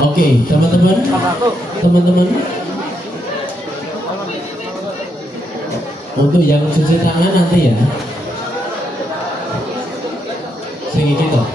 Oke, teman-teman, untuk yang cuci tangan nanti ya. Sing iki toh.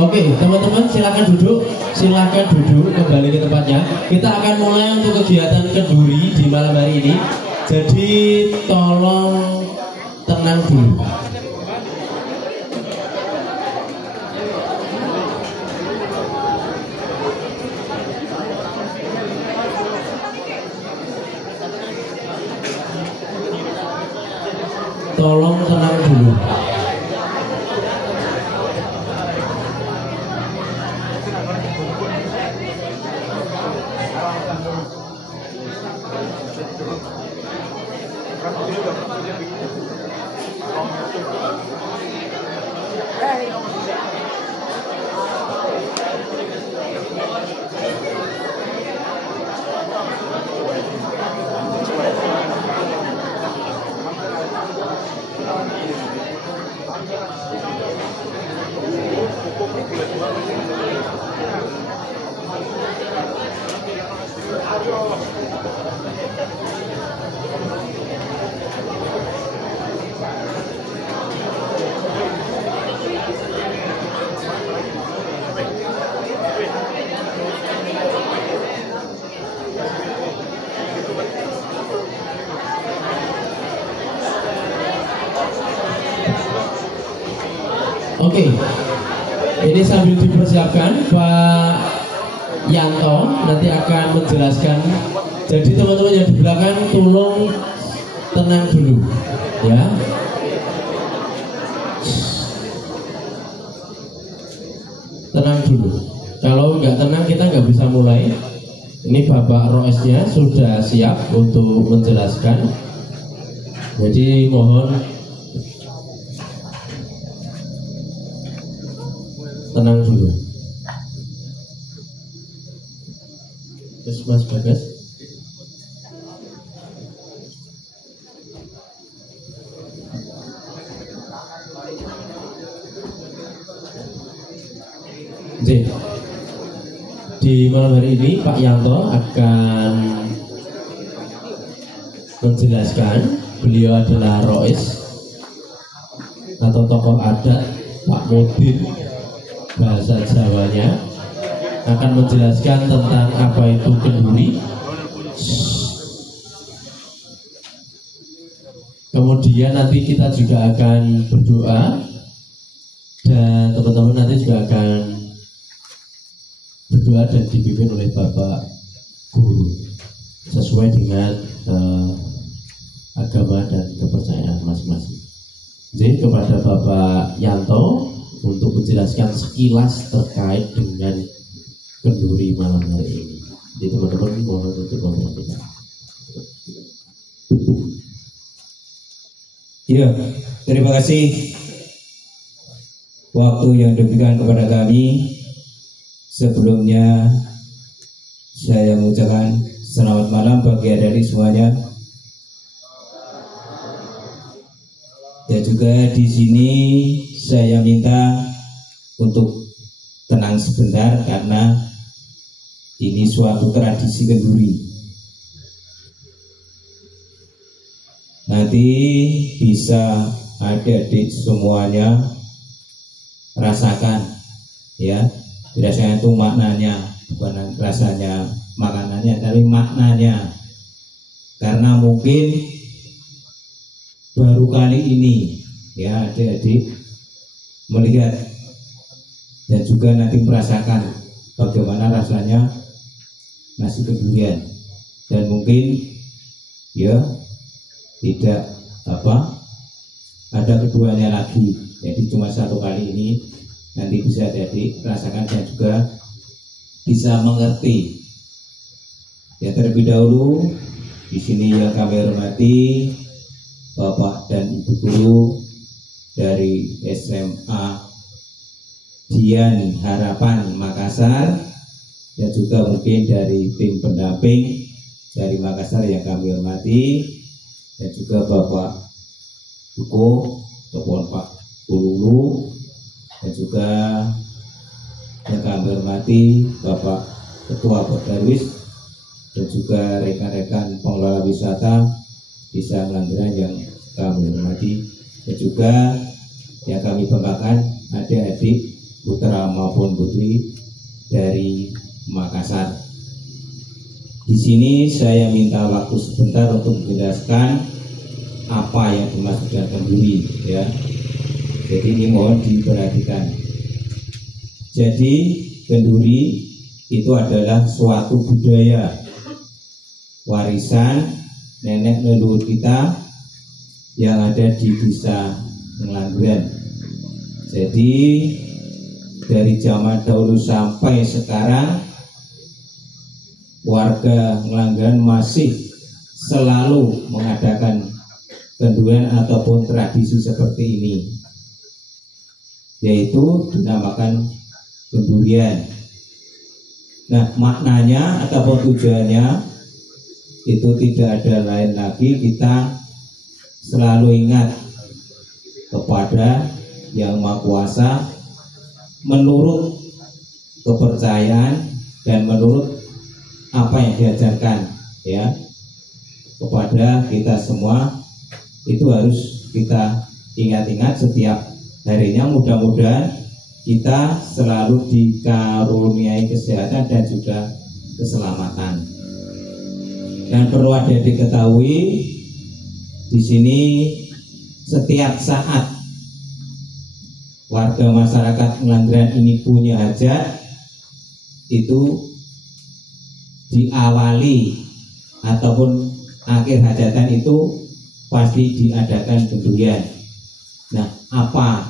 Oke, teman-teman silakan duduk kembali ke tempatnya. Kita akan mulai untuk kegiatan kenduri di malam hari ini. Jadi tolong tenang dulu. Tolong tenang dulu. Oke, ini sambil dipersiapkan Pak Yanto nanti akan menjelaskan. Jadi teman-teman yang di belakang tolong tenang dulu ya. Tenang dulu. Kalau nggak tenang kita nggak bisa mulai. Ini Bapak Roesnya sudah siap untuk menjelaskan. Jadi mohon tenang dulu. Terus Mas Bagas. Di malam hari ini Pak Yanto akan menjelaskan. Beliau adalah Rois atau tokoh adat Pak Mudin, bahasa Jawanya, akan menjelaskan tentang apa itu kenduri. Kemudian nanti kita juga akan berdoa dan teman-teman nanti juga akan berdoa dan dipimpin oleh Bapak Guru sesuai dengan agama dan kepercayaan masing-masing. Jadi kepada Bapak Yanto untuk menjelaskan sekilas terkait dengan kenduri malam hari ini. Jadi teman-teman mohon untuk memperhatikan. Ya, terima kasih waktu yang diberikan kepada kami. Sebelumnya saya mengucapkan selamat malam bagi adik-adik semuanya. Dan juga di sini saya minta untuk tenang sebentar karena ini suatu tradisi kenduri. Nanti bisa adik-adik semuanya rasakan ya. Dirasakan itu maknanya, bukan rasanya makanannya, tapi maknanya. Karena mungkin baru kali ini ya adik-adik melihat dan juga nanti merasakan bagaimana rasanya nasi kendurian, dan mungkin ya tidak ada keduanya lagi. Jadi cuma satu kali ini nanti bisa jadi rasakan dan juga bisa mengerti. Ya, terlebih dahulu di sini yang kami hormati Bapak dan Ibu guru dari SMA Dian Harapan Makassar, dan juga mungkin dari tim pendamping dari Makassar yang kami hormati, dan juga Bapak Duko ataupun Pak Bululu, dan juga yang kami hormati Bapak Ketua Darwis, dan juga rekan-rekan pengelola wisata Desa Ngelanggeran yang kami hormati, dan juga yang kami banggakan adik-adik putra maupun putri dari Makassar. Di sini saya minta waktu sebentar untuk menjelaskan apa yang dimaksud dengan kenduri, ya. Jadi ini mohon diperhatikan. Jadi kenduri itu adalah suatu budaya warisan nenek leluhur kita yang ada di Desa Ngelanggeran. Jadi dari zaman dahulu sampai sekarang warga Ngelanggeran masih selalu mengadakan kendurian ataupun tradisi seperti ini, yaitu dinamakan kendurian. Nah, maknanya ataupun tujuannya itu tidak ada lain lagi, kita selalu ingat kepada Yang Maha Kuasa menurut kepercayaan dan menurut apa yang diajarkan, ya, kepada kita semua. Itu harus kita ingat-ingat setiap harinya. Mudah-mudahan kita selalu dikaruniai kesehatan dan juga keselamatan. Dan perlu ada diketahui di sini setiap saat warga masyarakat Ngelanggeran ini punya hajat, itu diawali ataupun akhir hajatan itu pasti diadakan kendurian. Nah, apa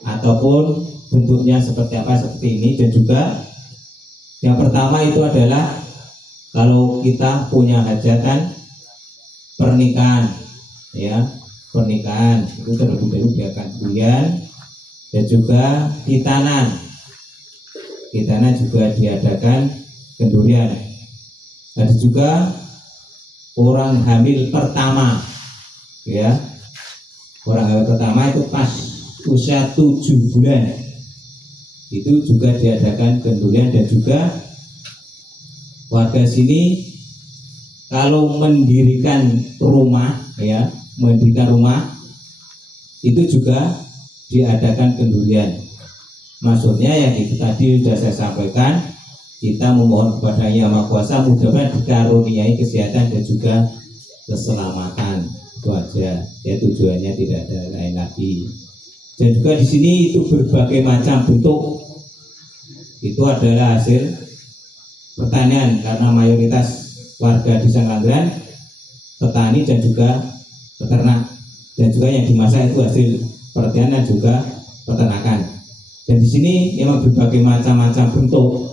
ataupun bentuknya seperti apa, seperti ini. Dan juga yang pertama itu adalah kalau kita punya hajatan pernikahan, ya, pernikahan itu terlebih dahulu diadakan kendurian. Dan juga khitanan juga diadakan kendurian. Ada juga orang hamil pertama, ya, orang hamil pertama itu pas usia 7 bulan itu juga diadakan kendurian. Dan juga warga sini kalau mendirikan rumah, ya, mendirikan rumah itu juga diadakan kendurian. Maksudnya yang itu tadi sudah saya sampaikan, kita memohon kepada Yang Maha Kuasa mudah-mudahan dikaruniai kesehatan dan juga keselamatan. Itu aja, ya, tujuannya tidak ada lain lagi. Dan juga di sini itu berbagai macam bentuk. Itu adalah hasil pertanian, karena mayoritas warga Desa Ngelanggeran petani dan juga peternak. Dan juga yang dimasak itu hasil pertanian dan juga peternakan. Dan di sini memang berbagai macam-macam bentuk.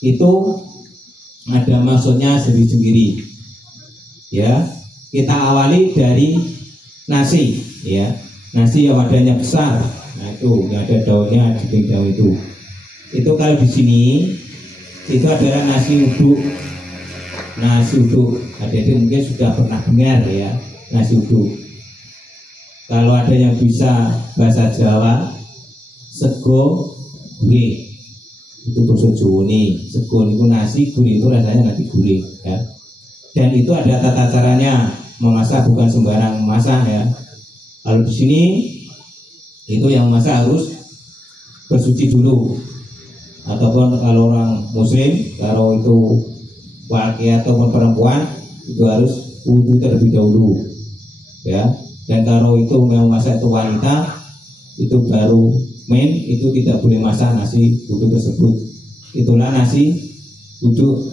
Itu ada maksudnya sendiri-sendiri, ya. Kita awali dari nasi, ya, nasi yang wadahnya besar. Nah, itu yang ada daunnya, daging daun itu kalau di sini itu adalah nasi uduk. Nasi uduk, adik-adik mungkin sudah pernah dengar, ya, nasi uduk. Kalau ada yang bisa bahasa Jawa, sego gurih, itu bahasa Jawa nih. Sego itu nasi, gurih itu rasanya nanti gurih, ya. Dan itu ada tata caranya memasak, bukan sembarang memasak, ya. Kalau di sini itu yang memasak harus bersuci dulu, ataupun kalau orang muslim, kalau itu laki ataupun perempuan itu harus wudu terlebih dahulu, ya. Dan kalau itu memang masak itu wanita, itu baru main, itu tidak boleh masak nasi wudu tersebut. Itulah nasi wudu,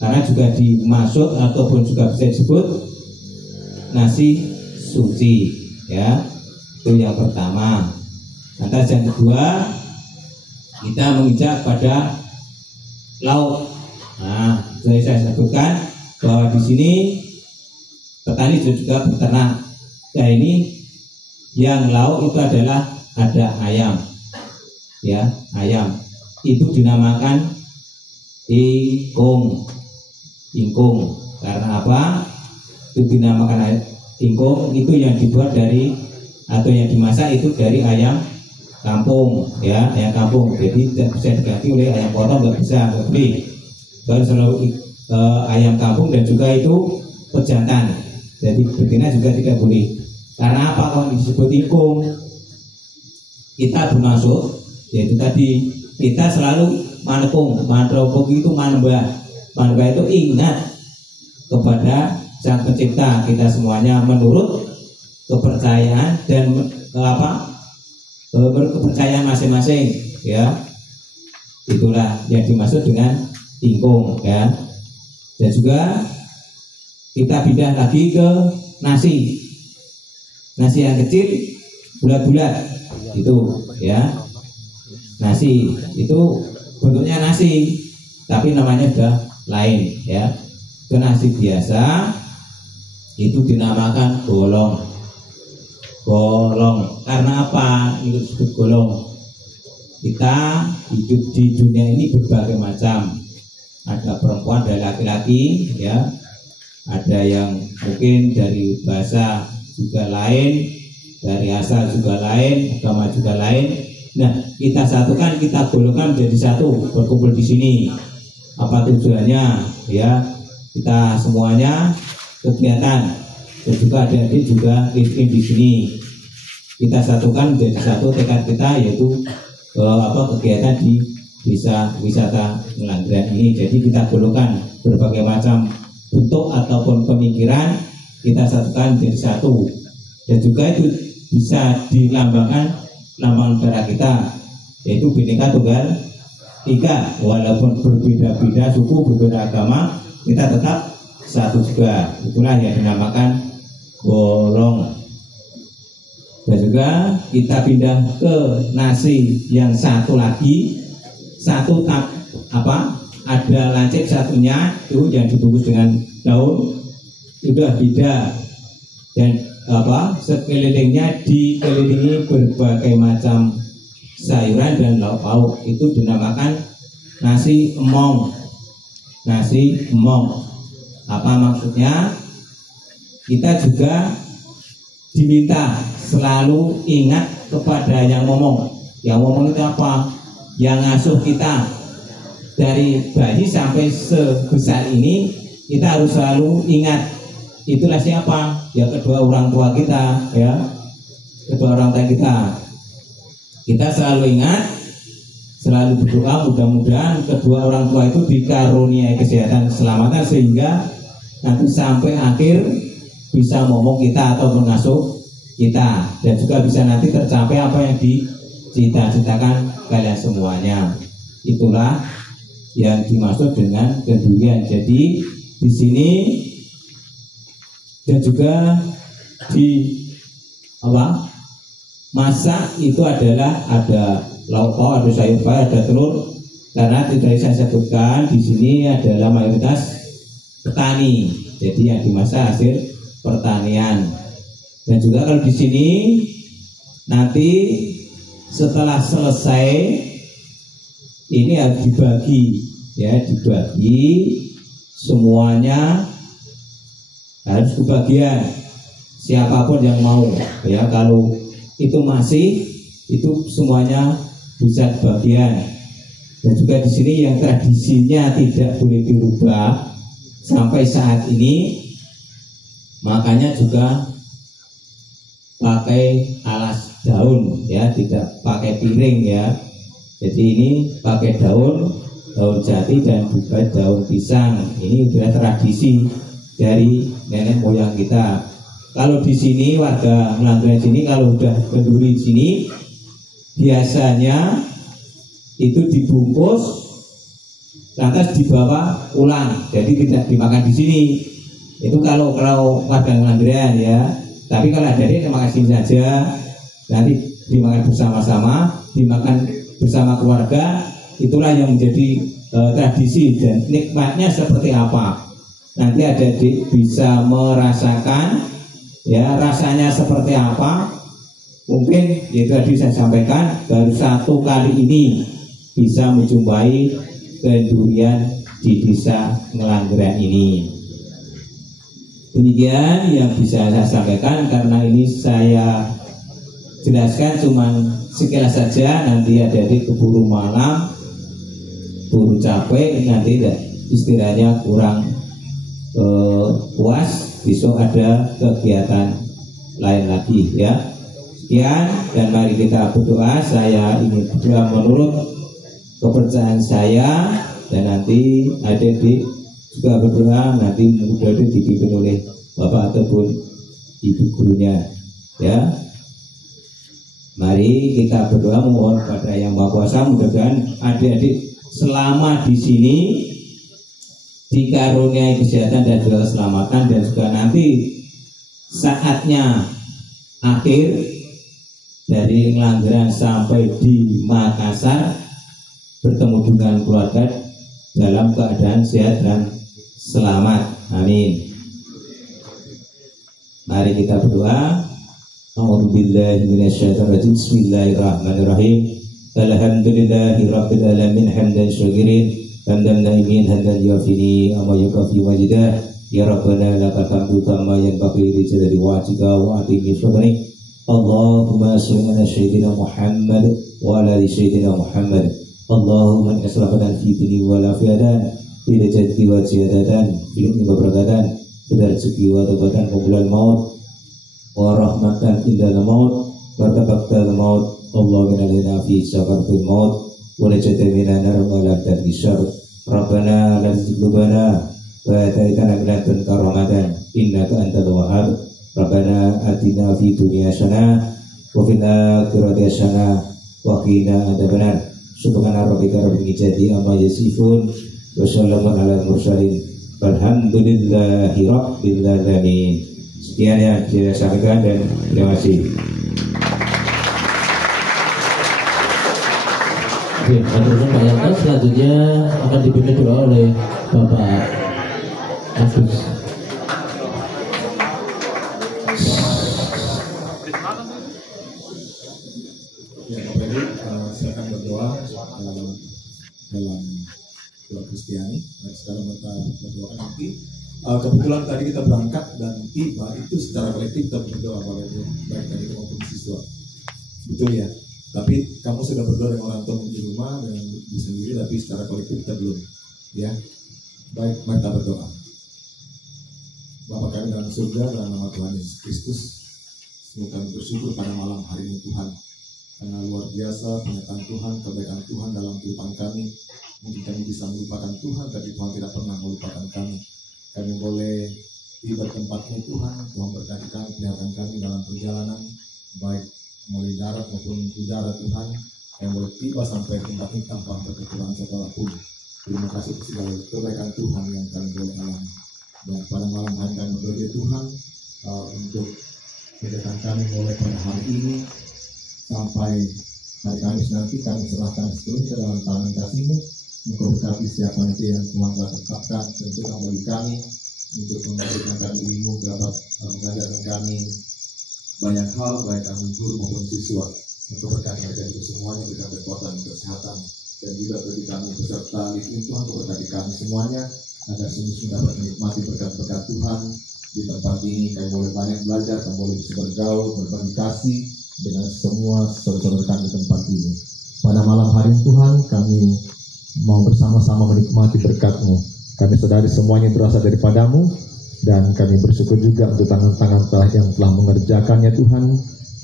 karena juga dimaksud ataupun juga bisa disebut nasi suci, ya. Itu yang pertama. Lantas yang kedua, kita menginjak pada laut. Nah, saya sebutkan bahwa di sini petani juga beternak. Nah, ini yang lauk itu adalah ada ayam, ya, ayam. Itu dinamakan ingkung. Karena apa? Itu dinamakan ingkung, itu yang dibuat dari atau yang dimasak itu dari ayam kampung, ya, ayam kampung. Jadi tidak bisa diganti oleh ayam potong, nggak bisa, nggak boleh. Harus selalu ayam kampung, dan juga itu pejantan. Jadi betina juga tidak boleh. Karena apa kalau disebut ingkung? Kita bermaksud, yaitu tadi kita selalu manepung itu manembah itu ingat kepada Sang Pencipta kita semuanya menurut kepercayaan dan kepercayaan masing-masing, ya. Itulah yang dimaksud dengan ingkung, ya. Dan juga kita pindah lagi ke nasi yang kecil bulat-bulat itu, ya. Nasi itu bentuknya nasi tapi namanya sudah lain, ya. Ke nasi biasa itu dinamakan golong. Karena apa itu disebut golong? Kita hidup di dunia ini berbagai macam. Ada perempuan, ada laki-laki, ya. Ada yang mungkin dari bahasa juga lain, dari asal juga lain, agama juga lain. Nah, kita satukan, kita golongkan menjadi satu, berkumpul di sini. Apa tujuannya? Ya, kita semuanya kegiatan, dan juga adik-adik juga tim di sini. Kita satukan menjadi satu tekad kita, yaitu kegiatan di desa wisata Ngelanggeran ini. Jadi kita golongkan berbagai macam bentuk ataupun pemikiran, kita satukan menjadi satu, dan juga itu bisa dilambangkan lambang negara kita, yaitu Bhinneka Tunggal Ika. Walaupun berbeda-beda suku, berbeda agama, kita tetap satu juga. Itulah yang dinamakan golong. Dan juga kita pindah ke nasi yang satu lagi, ada lancip satunya itu yang dibungkus dengan daun, itu beda, dan sekelilingnya dikelilingi berbagai macam sayuran dan lauk pauk, itu dinamakan nasi emong. Apa maksudnya? Kita juga diminta selalu ingat kepada yang ngomong. Yang ngomong itu apa? Yang ngasuh kita dari bayi sampai sebesar ini, kita harus selalu ingat. Itulah siapa? Ya, kedua orang tua kita, ya. Kedua orang tua kita. Kita selalu ingat, selalu berdoa mudah-mudahan kedua orang tua itu dikaruniai kesehatan, keselamatan, sehingga nanti sampai akhir bisa ngomong kita atau mengasuh kita, dan juga bisa nanti tercapai apa yang dicita-citakan kalian semuanya. Itulah yang dimaksud dengan kendurian. Jadi di sini dan juga di masak itu adalah ada lauk pauk, ada sayur pauk, ada telur. Karena tidak saya sebutkan di sini adalah mayoritas petani. Jadi yang dimasak hasil pertanian. Dan juga kalau di sini nanti setelah selesai ini harus dibagi, ya, dibagi semuanya harus kebagian, siapapun yang mau, ya. Kalau itu masih, itu semuanya bisa kebagian. Dan juga di sini yang tradisinya tidak boleh dirubah sampai saat ini, makanya juga pakai alas daun, ya, tidak pakai piring, ya. Jadi ini pakai daun jati dan juga daun pisang. Ini sudah tradisi dari nenek moyang kita. Kalau di sini warga Ngelanggeran sini, kalau udah kenduri di sini, biasanya itu dibungkus lantas dibawa pulang. Jadi tidak dimakan di sini. Itu kalau warga Ngelanggeran, ya. Tapi kalau ada dia terima kasih saja. Nanti dimakan bersama-sama, dimakan bersama keluarga. Itulah yang menjadi tradisi, dan nikmatnya seperti apa. Nanti adik-adik bisa merasakan ya rasanya seperti apa. Mungkin itu tadi saya sampaikan, baru satu kali ini bisa menjumpai kendurian di desa Ngelanggeran ini. Demikian yang bisa saya sampaikan, karena ini saya jelaskan cuma sekilas saja. Nanti adik-adik keburu malam, buru capek, nanti istirahatnya kurang puas. Besok ada kegiatan lain lagi ya. Sekian, dan mari kita berdoa. Saya ingin berdoa menurut kepercayaan saya, dan nanti adik-adik juga berdoa, nanti mudah-mudahan dipimpin oleh bapak ataupun ibu gurunya ya. Mari kita berdoa mohon kepada Yang Maha Kuasa, mudah-mudahan adik-adik selama di sini dikaruniai kesehatan dan juga keselamatan, dan juga nanti saatnya akhir dari Ngelanggeran sampai di Makassar bertemu dengan keluarga dalam keadaan sehat dan selamat. Amin. Mari kita berdoa. A'udzubillahi minasyaitonirrajim. Bismillahirrahmanirrahim. Alhamdulillahirabbil alamin hamdan syakirin hamdan naimin hamdan yafini amma yukafi wajidah. Ya Rabbana lakal hamdu kama yanbaghi li jalali wajhika wa atimi syukri. Allahumma shalli ala sayyidina Muhammad wa ala ali sayyidina Muhammad. Allahumma islahna fi dini wa la fi adan, fi jaddi wa ziyadatan, fi ilmi wa barakatan, fi rizqi wa tawbatan qabla al-maut wa rahmatan indal maut wa taqabbal maut. Allahumma lana fi sakaratil maut wa najata minan nar wa la tadhishar. Rabbana la tuzighlana wa ta'itana minatan karamatan innaka antal wahhab. Rabbana atina fi dunya hasanah wa fil akhirati hasanah wa qina adzabannar. Subhana rabbika rabbil izzati amma yasifun wa salamun alal mursalin walhamdulillahi rabbil alamin. Sekian yang saya sampaikan, dan terima kasih. Oke, teman-teman Pak Yanto, selanjutnya akan dipimpin doa oleh Bapak Agus. Ya, Bapak Ibu, silakan berdoa dalam doa Kristiani. Sekarang kita berdoa nanti. Kebetulan tadi kita berangkat dan tiba itu secara kolektif kita berdoa, Bapak Ibu, baik tadi maupun siswa. Betul ya. Tapi kamu sudah berdoa dengan orang tua di rumah, dengan ibu sendiri, tapi secara kolektif kita belum. Ya, baik, mari kita berdoa. Bapa kami dalam surga, dalam nama Tuhan Yesus Kristus, semoga kami bersyukur pada malam hari ini Tuhan, karena luar biasa pernyataan Tuhan, kebaikan Tuhan dalam kehidupan kami. Mungkin kami bisa melupakan Tuhan, tapi Tuhan tidak pernah melupakan kami. Kami boleh tiba tempat ini Tuhan, Tuhan berkati kami, pelihara kami dalam perjalanan, baik mulai darat maupun udara Tuhan, yang boleh tiba sampai tempat ini tanpa kekurangan apapun. Terima kasih atas segala kebaikan Tuhan yang kami boleh alami. Dan pada malam hari kami berdoa Tuhan untuk kegiatan kami mulai pada hari ini sampai hari Kamis nanti, kami serahkan seluruhnya dalam tangan kasih-Mu. Engkau berkati siapa nanti yang Tuhan telah tetapkan, tentukan bagi kami untuk memberikan diri-Mu dapat mengajarkan kami banyak hal, baik kami guru maupun siswa. Engkau berkati kami semuanya, berikan kekuatan dan kesehatan, dan juga bagi kami beserta listening Tuhan. Engkau berkati kami semuanya agar sungguh dapat menikmati berkat-berkat Tuhan di tempat ini. Kami boleh banyak belajar, kami boleh bisa bergaul, berbagi kasih dengan semua saudara-saudara kami di tempat ini. Pada malam hari Tuhan, kami mau bersama-sama menikmati berkat-Mu. Kami sadari semuanya berasal daripada-Mu, dan kami bersyukur juga untuk tangan-tangan yang telah mengerjakannya Tuhan.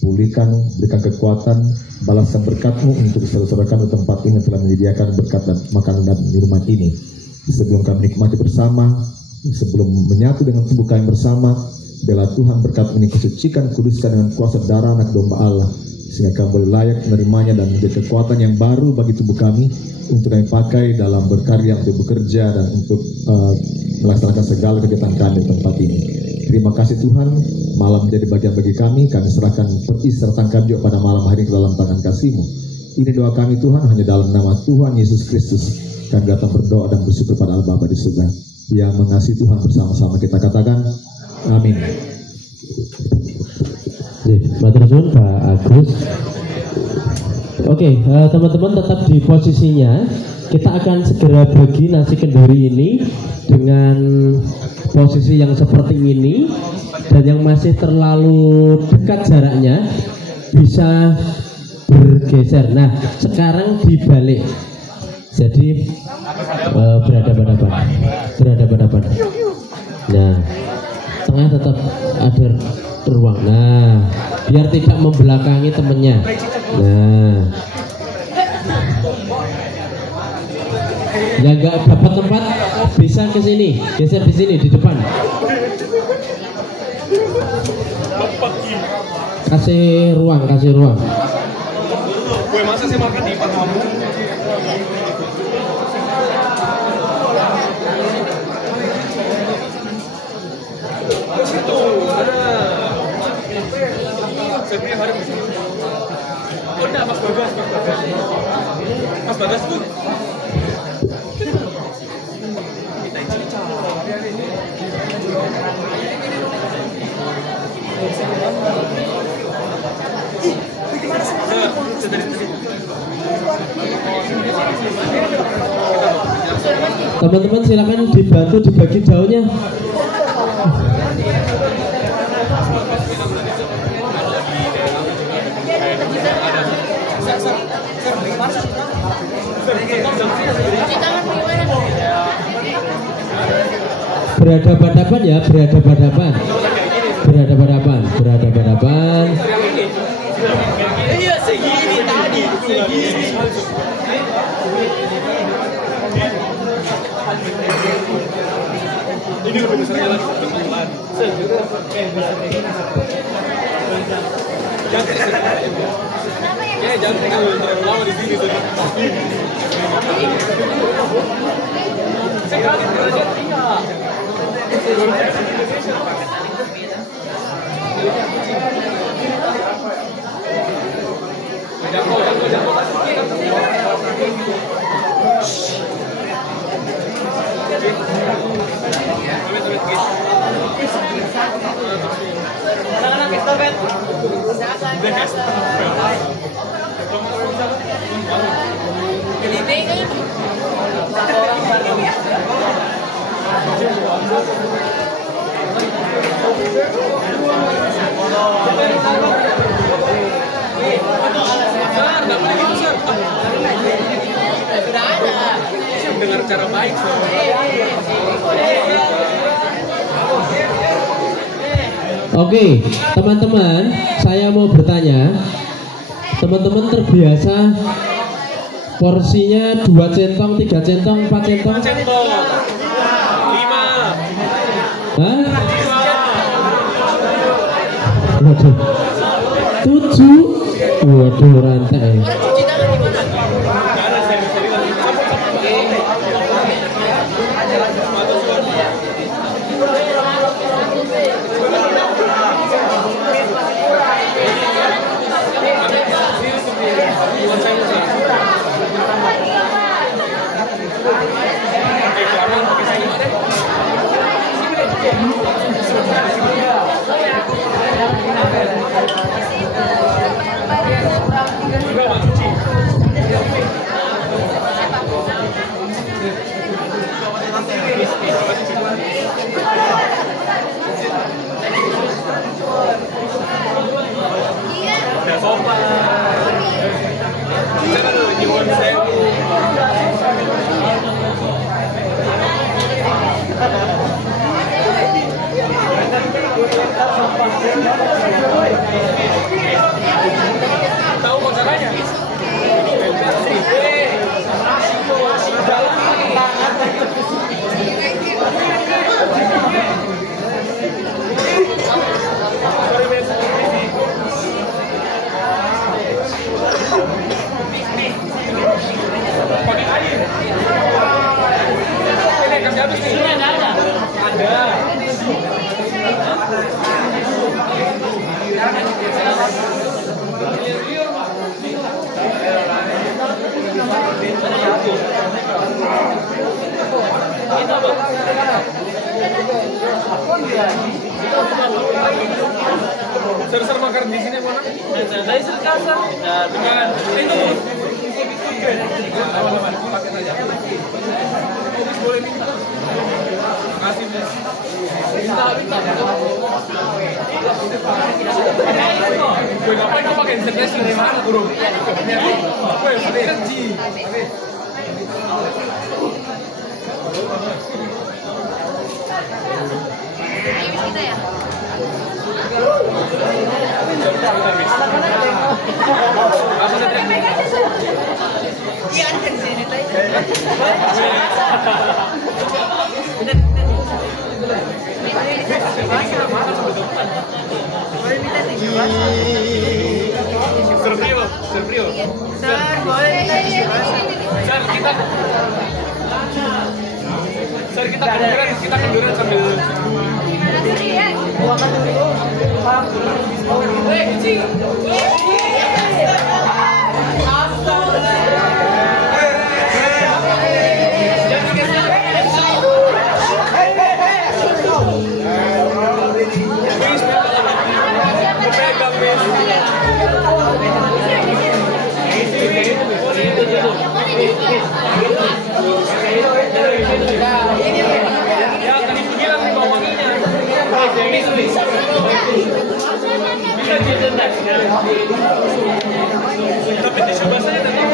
Pulihkan, berikan kekuatan, balaskan berkat-Mu untuk saudara-saudara kami di tempat ini telah menyediakan berkat dan makanan dan minuman ini. Sebelum kami nikmati bersama, sebelum menyatu dengan tubuh kami bersama, biarlah Tuhan berkat ini kesucikan, kuduskan dengan kuasa darah anak domba Allah, sehingga kami boleh layak menerimanya dan menjadi kekuatan yang baru bagi tubuh kami untuk kami pakai dalam berkarya, untuk bekerja, dan untuk melaksanakan segala kegiatan kami di tempat ini. Terima kasih Tuhan. malam menjadi bagian bagi kami serahkan peristirahatan kami juga pada malam hari ke dalam tangan kasih-Mu. Ini doa kami Tuhan, hanya dalam nama Tuhan Yesus Kristus kami datang berdoa dan bersyukur pada Allah Bapa di surga yang mengasihi Tuhan. Bersama-sama kita katakan amin. Matur nuwun Pak Agus. Oke, teman-teman tetap di posisinya. Kita akan segera bagi nasi kenduri ini dengan posisi yang seperti ini, dan yang masih terlalu dekat jaraknya bisa bergeser. Nah, sekarang dibalik. Jadi berhadapan. Nah, tengah tetap ada ruang. Nah, biar tidak membelakangi temennya. Nah, yang nggak dapat tempat bisa ke sini, geser di sini di depan. Kasih ruang. Gue masa sih makan di depan kamu? Situ ada. Sebenarnya hari ini. Udah Mas Bagas. Mas Bagas tuh. Teman-teman silakan dibantu dibagi daunnya. Berhadapan ya, berhadapan. Iya segini tadi, Ini lebih besarnya lagi. Jangan terlalu lama di sini. Sekali aja. Dengar cara baik. Oke, teman-teman, saya mau bertanya. Teman-teman terbiasa porsinya 2 centong, 3 centong, 4 centong? 5. Hah? Waduh. 7. Waduh, rantai. Tahu masalahnya? Pakai air. Ini kasih habis nih. Ada. Ser makan di sini mana? Saya sekasa. Dengan itu. Pakai saja. Boleh nih. Kasih nih. Gue ngapain kau pakai internet dari mana, Guru? Gue pakai energi. Kita ya. Iya ada di sini tadi. Serprio. Kita kenduran sambil tapi dicoba saja nanti.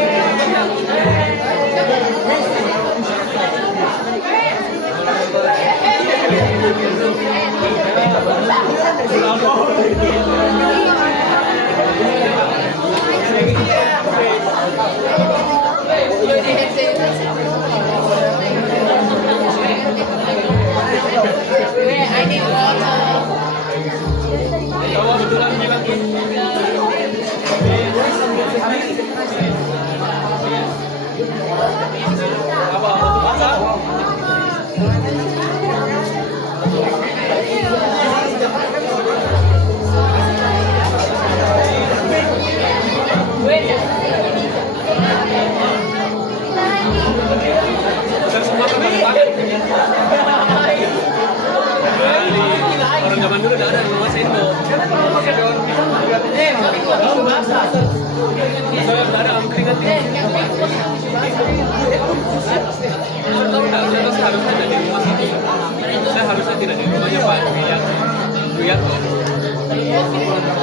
Kebetulan bilang apa masak? Orang zaman dulu udah ada di rumah Sendo. Saya udah ada angkringan di. Saya seharusnya ada di rumah situ. Saya harusnya tidak di rumahnya Pak Duyat.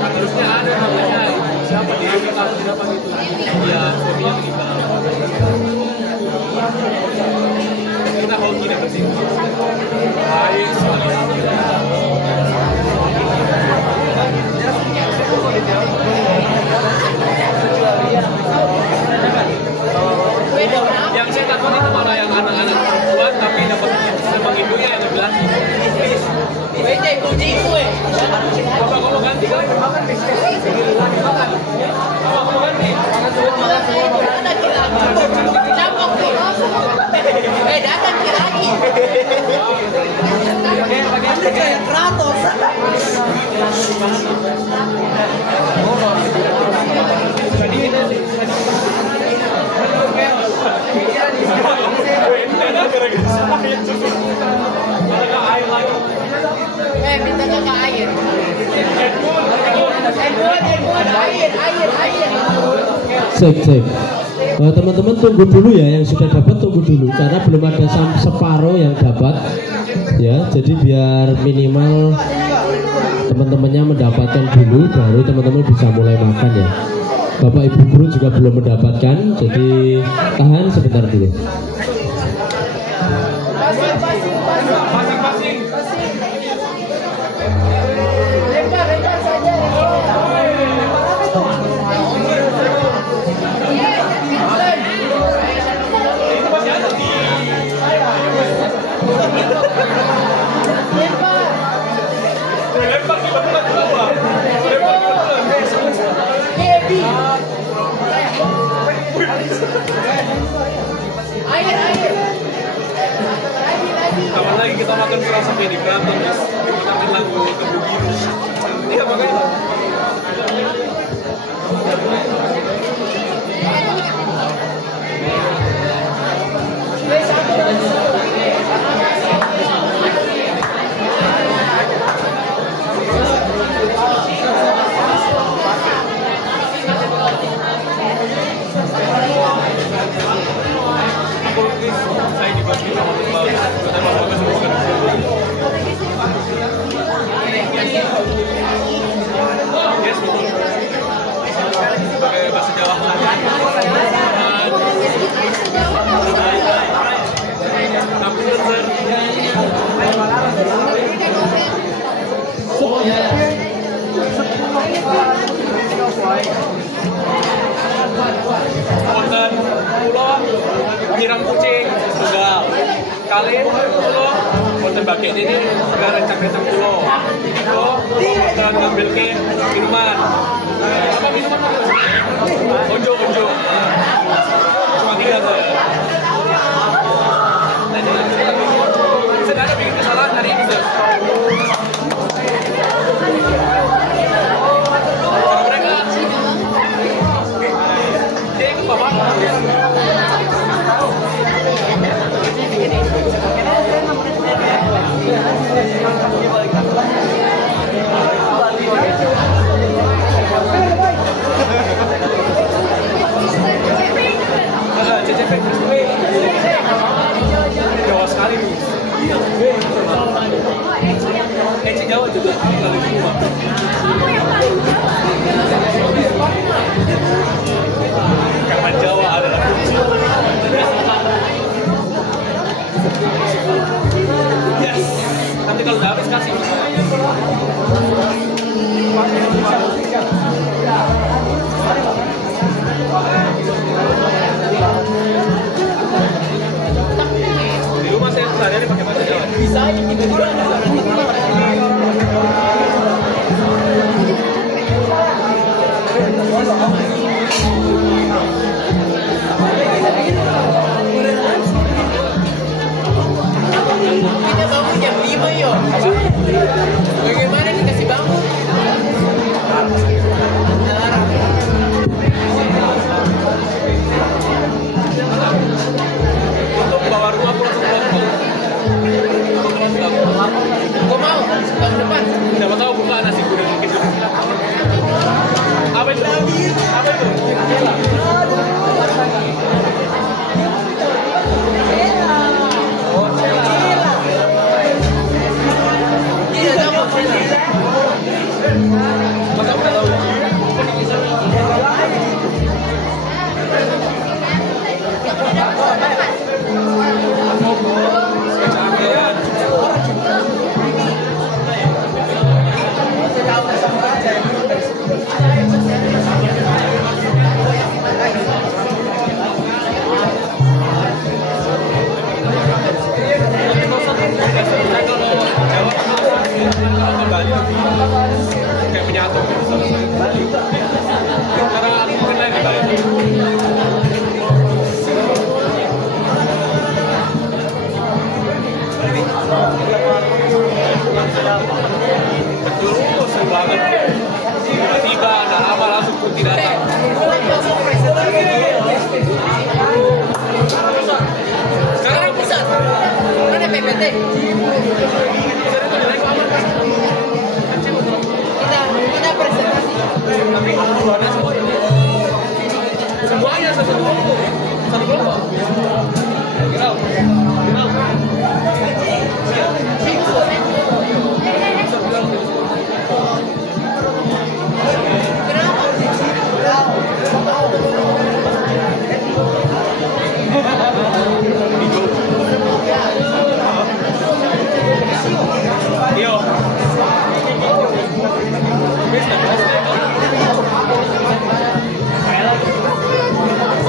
Harusnya ada namanya siapa dia siapa gitu. Iya, suaminya meninggal. Kita hoki deh bersih. Baik sekali. Yang saya takut itu malah yang anak-anak perempuan tapi dapat memang ibunya yang bilang apa kamu ganti kan? Apa kamu ganti? Datang lagi. Kratos. Minta kakak air. Sip. Teman-teman tunggu dulu ya, yang sudah dapat tunggu dulu karena belum ada separuh yang dapat ya. Jadi biar minimal teman-temannya mendapatkan dulu, baru teman-teman bisa mulai makan ya. Bapak Ibu guru juga belum mendapatkan, jadi tahan sebentar dulu. Kapan lagi kita makan kerasa di berantem terus kita makan lagu Kebu Biru. Iya makanya. Wonten pulau Pirang Kucing tunggal. Kali pulau wonten bagian ini rencang-rencang pulau. Wonten ngambil ke minuman. Apa minuman? Onjo. Cuma 3 saja. Sedang bikin kesalahan hari ini. Jawa sekali nih. Eci Jawa juga tinggal di rumah. Karena Jawa adalah kunci. Yes. Nanti kalau udah habis kasih. Di rumah saya sehari-hari pakai bahasa Jawa. Bisa kita juga. Kita bangun jam 5 yuk. Bagaimana dikasih bangun? Untuk bawa rumah pulang ke Gua mau tahun depan. siapa tahu buka nasi goreng gitu. Apa itu? Apa itu? Iya, tahu. Masa udah tahu? Kayak menyatu karena aku kenal di Bali. Betul, seru banget. Tiba-tiba ada lama langsung pun tidak datang. Sekarang pusat. Mana PPT? Kita presentasi. Semuanya satu kelompok. Kenal. Yo.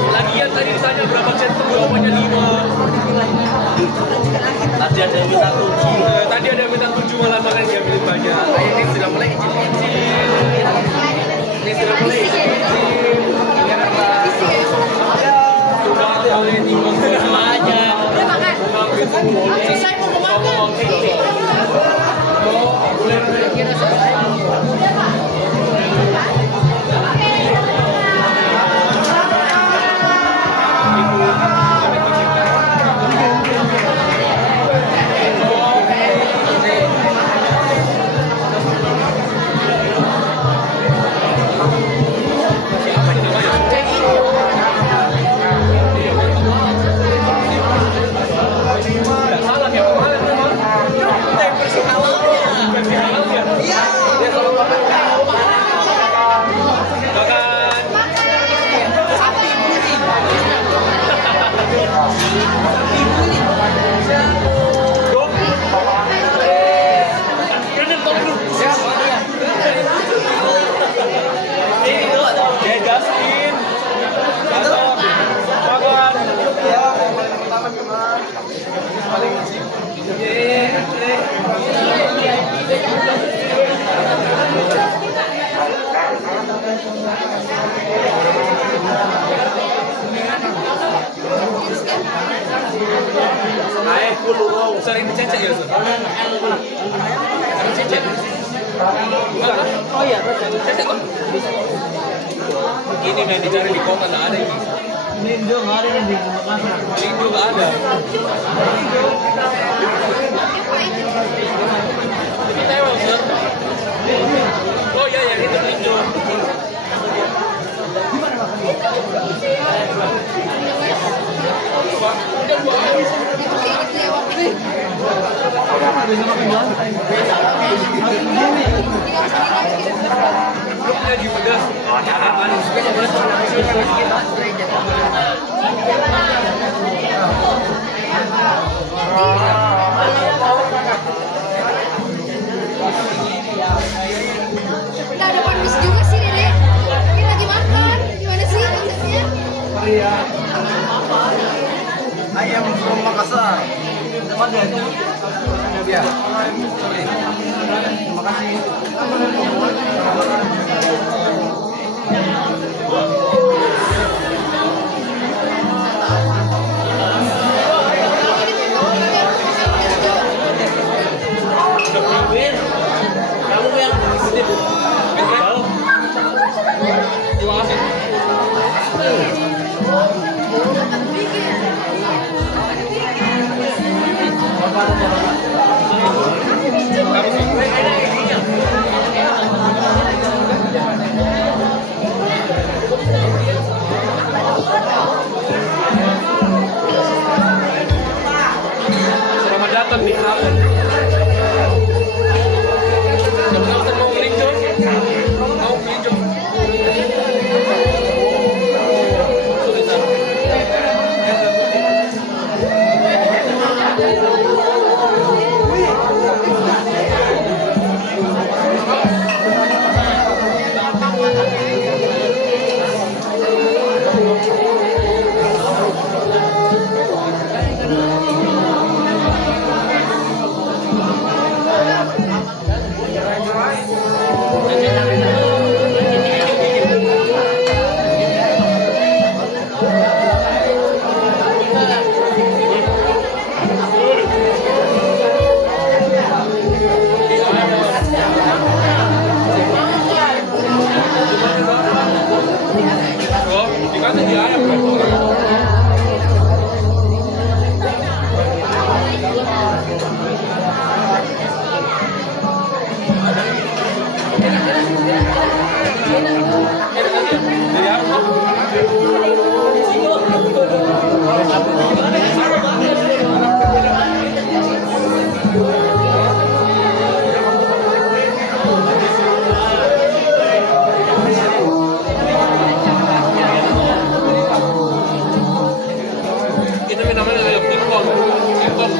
Lagian tadi ditanya berapa centrum, jawabannya 5. Tadi ada yang minta 7. Tadi ada yang minta 7 malah makanya dia pilih banyak. Ini sudah mulai izin-izin. Ini sudah mulai izin-izin. Sudah mulai timbang semuanya. Udah makan. Selesai mau makan. Tidak salah kayak kemarin memang. Sering dicecek ya, Sur? Cecek? Oh iya, cecek kok. Ini yang dicari di kota nggak ada ini. Lindo nggak ada di Makassar. Lindo nggak ada. Ini tewang, Sur. Oh iya, yang itu Lindo. Lagi pedas. Nggak ada panis juga sih, Dede. Ini lagi makan. Gimana sih konsepnya? Ayam from Makassar. Terima kasih. Ya. Terima kasih. Selamat datang di Kraton. Siapa mau melinjo? Mau melinjo? Oh, dikasih di ayam kan? Itu namanya ayam tingkong. Tingkong.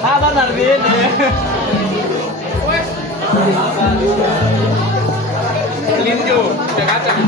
Apa Narbin? Linjo, udah kacang.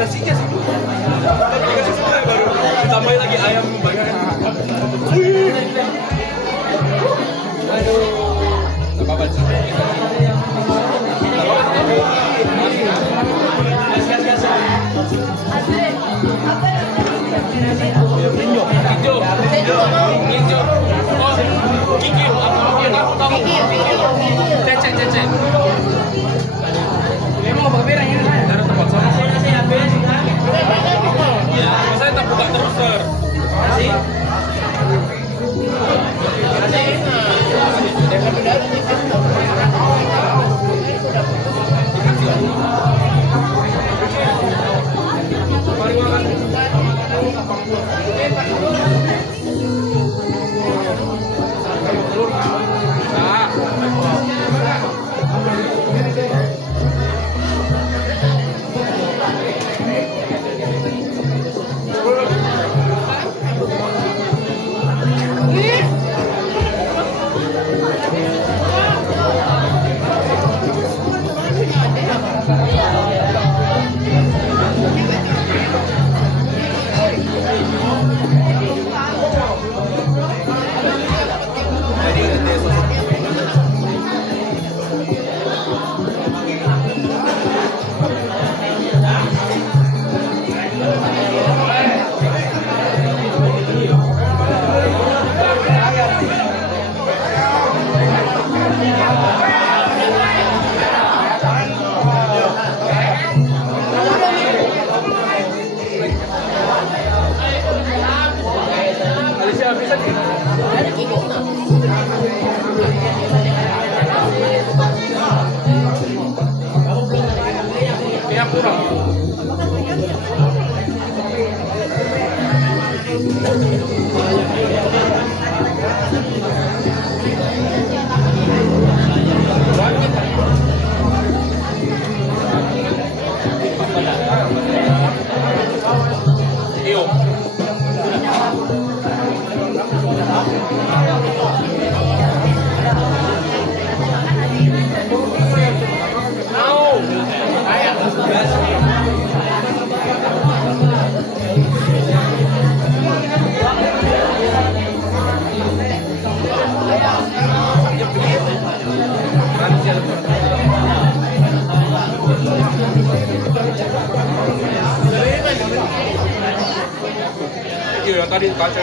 Nasinya sih dikasih semua ya, baru ditambahin lagi ayam banyak. Aduh, nggak apa-apa sih. Cece. Memang Bapak Bera ini saya. Dari tempat sana. Ya, saya tak buka terus, Sir. Masih. Iya, tadi kaca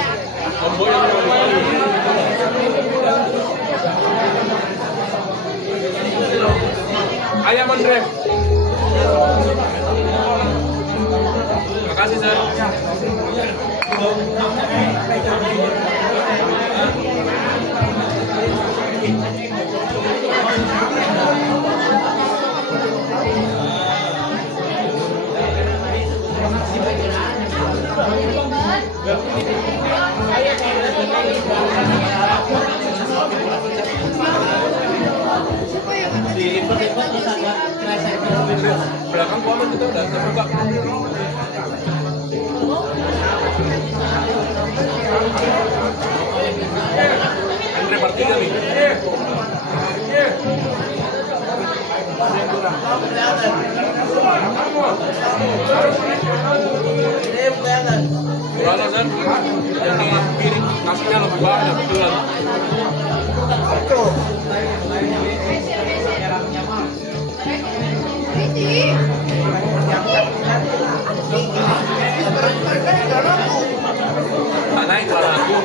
lombok yang ayam Andre. Makasih, Sir. Siapa yang akan Dilipat-lipat terus ada kresek terlebih. Belakang komen kita udah terbuka. Andre Martiga nih. Kurang Zan, yang di piring nasinya lebih banyak betulan. ini? Tak naik kalau aku.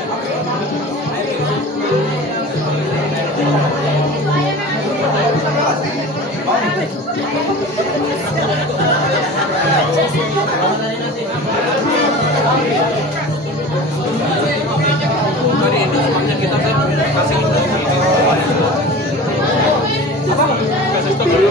Tadi itu semuanya kita kasih apa? Kasih stok dulu.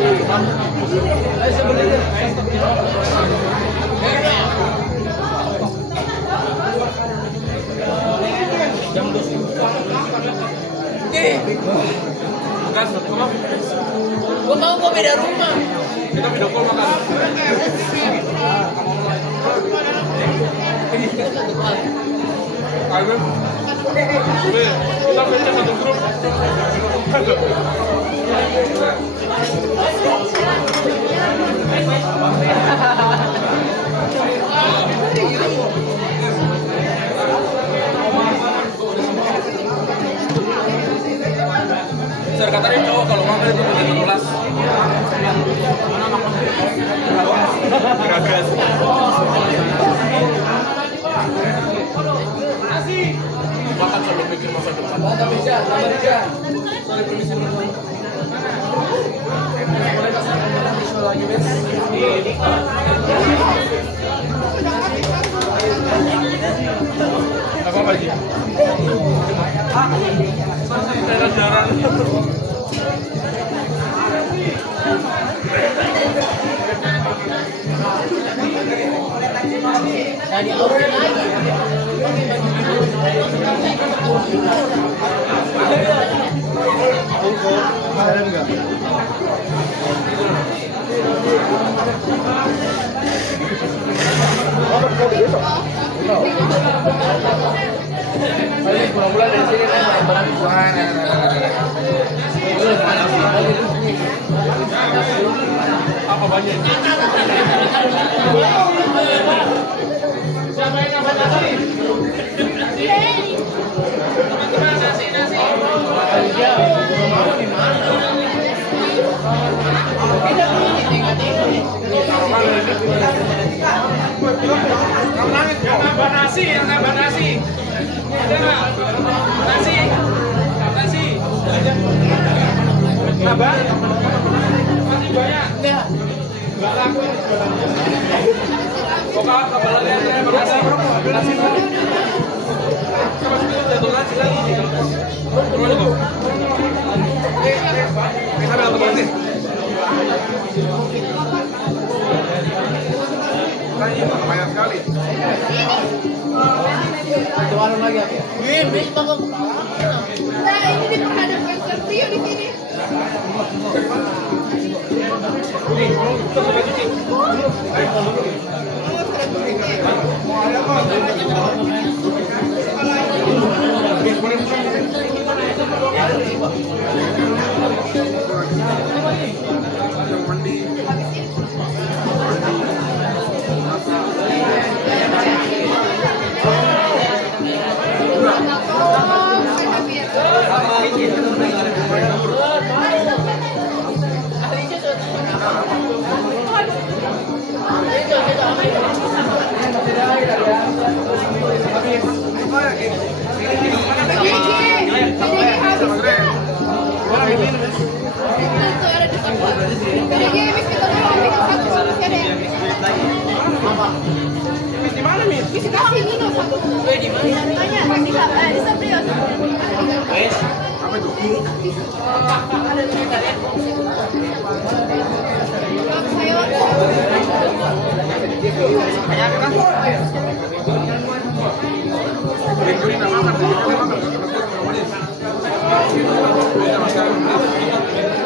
Makan, Gua mau gua beda rumah. kita video call makan. Ayo, kita kerja satu grup. Saya katanya cowok kalau makan itu begitu kelas. Gagas. Makan sambil pikir masa depan. Sorry, permisi dulu. Apa lagi? Saya jarang. Jadi orang lagi. Bulan-bulan dari sini apa banyak? Siapa yang nambah nasi? Yang nambah nasi. Ada nggak? Nasi. Nambah? Masih banyak. Nggak laku. Pokoknya kabalannya nasi. Nasi. Coba satu nasi lagi. Gimana kok? Kita ambil apa sih? Banyak sekali. Warung lagi apa? Ini toko. Nah, ini diperhadapkan Sergio di sini. Makan.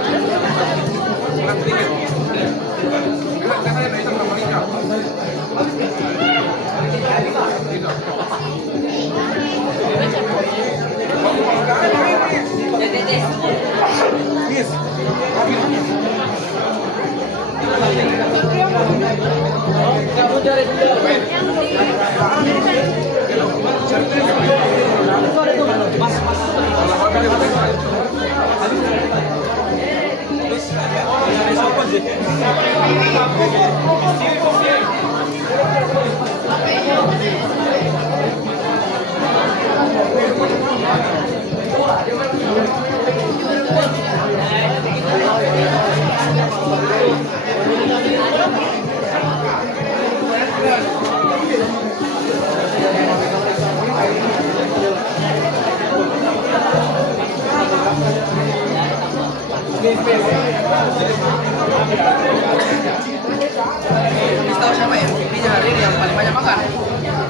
Tahu siapa ya? Ini hari ini yang paling banyak makan.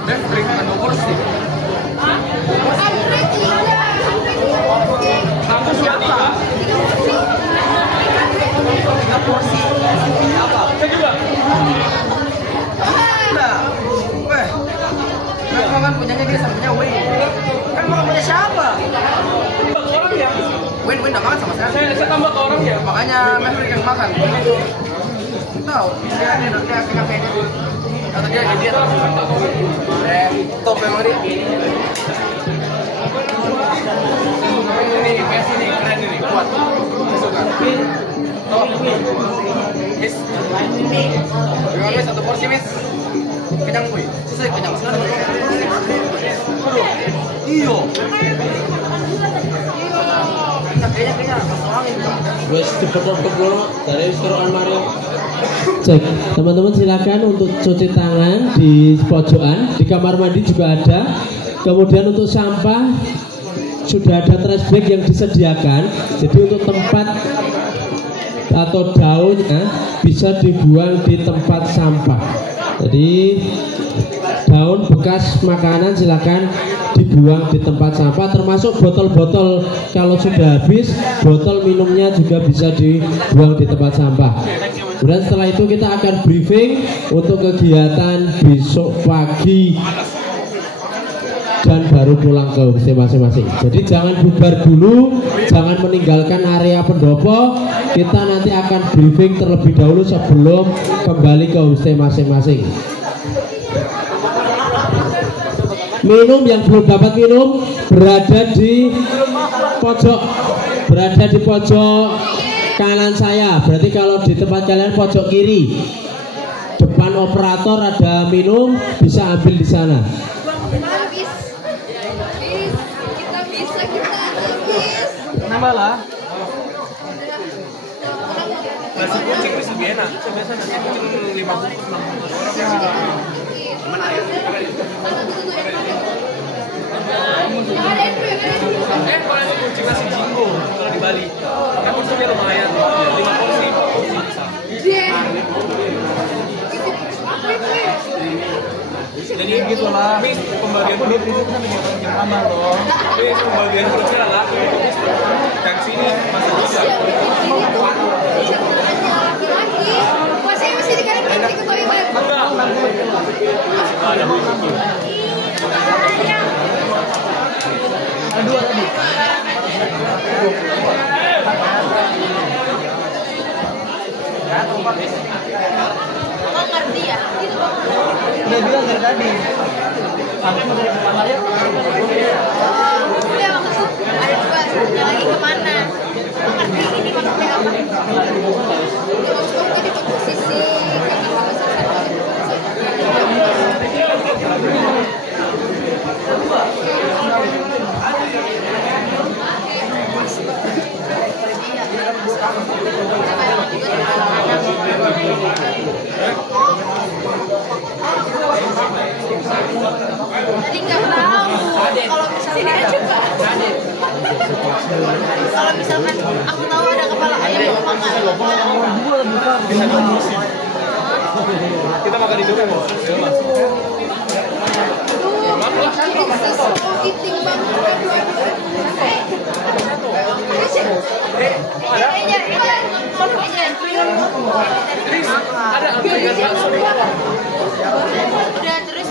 Dan berikan 2 porsi. Kamu siapa? 3 porsi. Apa? Saya juga. Nah, mereka kan punyanya dia sama punya Win. Kan makan punya siapa? Orang ya? Win nggak makan sama saya. Saya tambah ke orang ya. Makanya Maverick yang makan. Tahu? Dia kayak atau dia top memang dia. Ini Messi nih keren ini kuat. Saya suka. Top. Yes. Dengan Mes 1 porsi Mes. Kenyang boy. Saya kenyang sekali. Aduh. Iyo. Kayaknya Wes cepet-cepet dari serokan Mario. Cek, teman-teman silakan untuk cuci tangan di pojokan, di kamar mandi juga ada. Kemudian untuk sampah sudah ada trash bag yang disediakan. Jadi untuk tempat atau daunnya bisa dibuang di tempat sampah. Jadi daun bekas makanan silakan dibuang di tempat sampah, termasuk botol-botol kalau sudah habis, botol minumnya juga bisa dibuang di tempat sampah. Dan setelah itu kita akan briefing untuk kegiatan besok pagi dan baru pulang ke homestay masing-masing. Jadi jangan bubar dulu, jangan meninggalkan area pendopo. Kita nanti akan briefing terlebih dahulu sebelum kembali ke homestay masing-masing. Minum yang belum dapat minum berada di pojok kanan saya. Berarti kalau di tempat kalian pojok kiri, depan operator ada minum, bisa ambil di sana. nambah lah. Nasi kucing itu lebih enak. Biasa nasi kucing 50-60. Cuman air. Kalau nasi kucing nasi jinggo kalau di Bali, ya porsinya lumayan, 5 porsi bisa. Jadi gitu lah. Pembagian perutku yang aman dong. Pembagian perutnya lah. Yang sini masih bisa. Puasanya mesti dikasih ketahui banget. Dua tadi. Oh ngerti ya? Udah bilang dari tadi. Udah maksud ada 2, satunya lagi kemana? Oh ngerti ini maksudnya apa? Jadi posisi tadi nggak tahu kalau misalkan juga kalau misalkan aku tahu ada kepala ayam mau makan Kita makan di dulu. eating banget Ada angkringan bakso.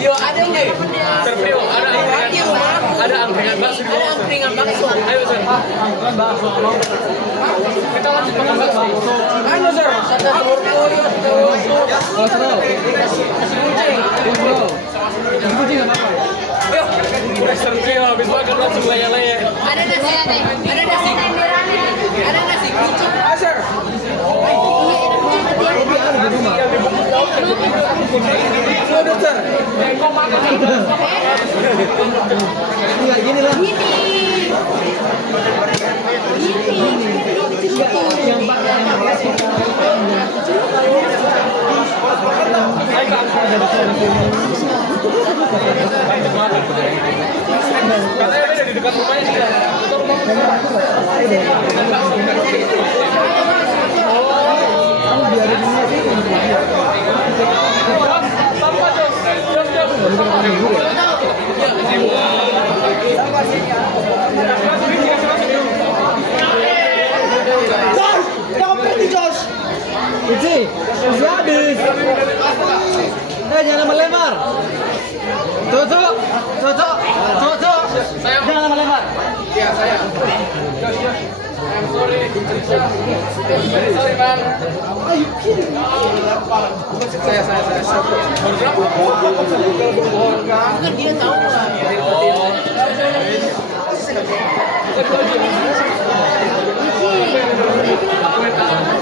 Yo ada nggak? Terprio ada angkringan bakso. Ada angkringan bakso. Ayo Sir. Kita lanjut makan bakso. Ayo Sir. Satu telur puyuh tuh. Nasi kucing. produser. Enggak gini lah. Yang Katanya ada di dekat rumahnya sih. jangan berhenti Jos. Uci, udah habis. Jangan lempar-lempar. Cocok. Jangan lempar-lempar. Iya, saya. I'm sorry. Very sorry, Bang. Saya. Kan dia tahu lah. Oh.